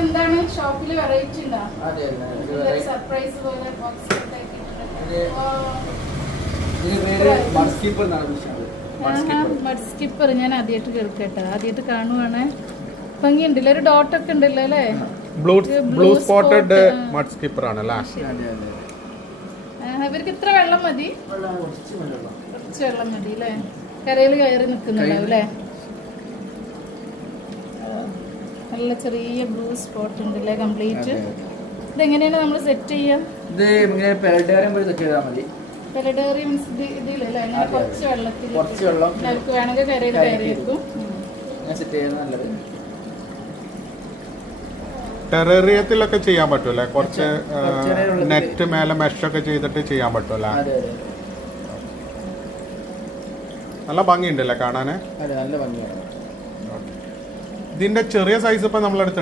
എന്താണ് ഷോപ്പിൽ വെറൈറ്റി ഉണ്ടോ? സർപ്രൈസ് പോലെ മഡ് സ്കിപ്പർ ഞാൻ ആദ്യമായിട്ട് കേൾക്കട്ടെ, ആദ്യമായിട്ട് കാണുവാണ്. ഭംഗിയുണ്ടല്ലോ, ഒരു ഡോട്ടൊക്കെ ഉണ്ടല്ലോ അല്ലേ? ബ്ലൂ സ്പോട്ടഡ് മഡ് സ്കിപ്പർ ആണല്ലേ. ഇവർക്ക് ഇത്ര വെള്ളം മതി, കുറച്ച് വെള്ളം മതി അല്ലേ? കരയിൽ കയറി നിൽക്കുന്നുണ്ടാവും അല്ലേ? നല്ല ചെറിയ ബ്ലൂ സ്പോട്ട് ഉണ്ടല്ലേ കംപ്ലീറ്റ്. ഇതെങ്ങനെയാണ് നമ്മൾ സെറ്റ് ചെയ്യാം? പെലഡേറിയം ഇതിലല്ലേ, അങ്ങനെ കുറച്ച് വെള്ളത്തിൽ നമുക്ക് വേണമെങ്കിൽ കരയിൽ കയറി വെക്കും. ടെറേറിയത്തിലൊക്കെ ചെയ്യാൻ പറ്റൂലേ? കുറച്ച് നെറ്റ് മേലെ മെഷൊക്കെ ചെയ്തിട്ട് ചെയ്യാൻ പറ്റൂല. നല്ല ഭംഗിയുണ്ടല്ലേ കാണാന്? നല്ല ഭംഗിയാണ്. ഇതിന്റെ ചെറിയ സൈസ് ഇപ്പൊ നമ്മളെടുത്ത്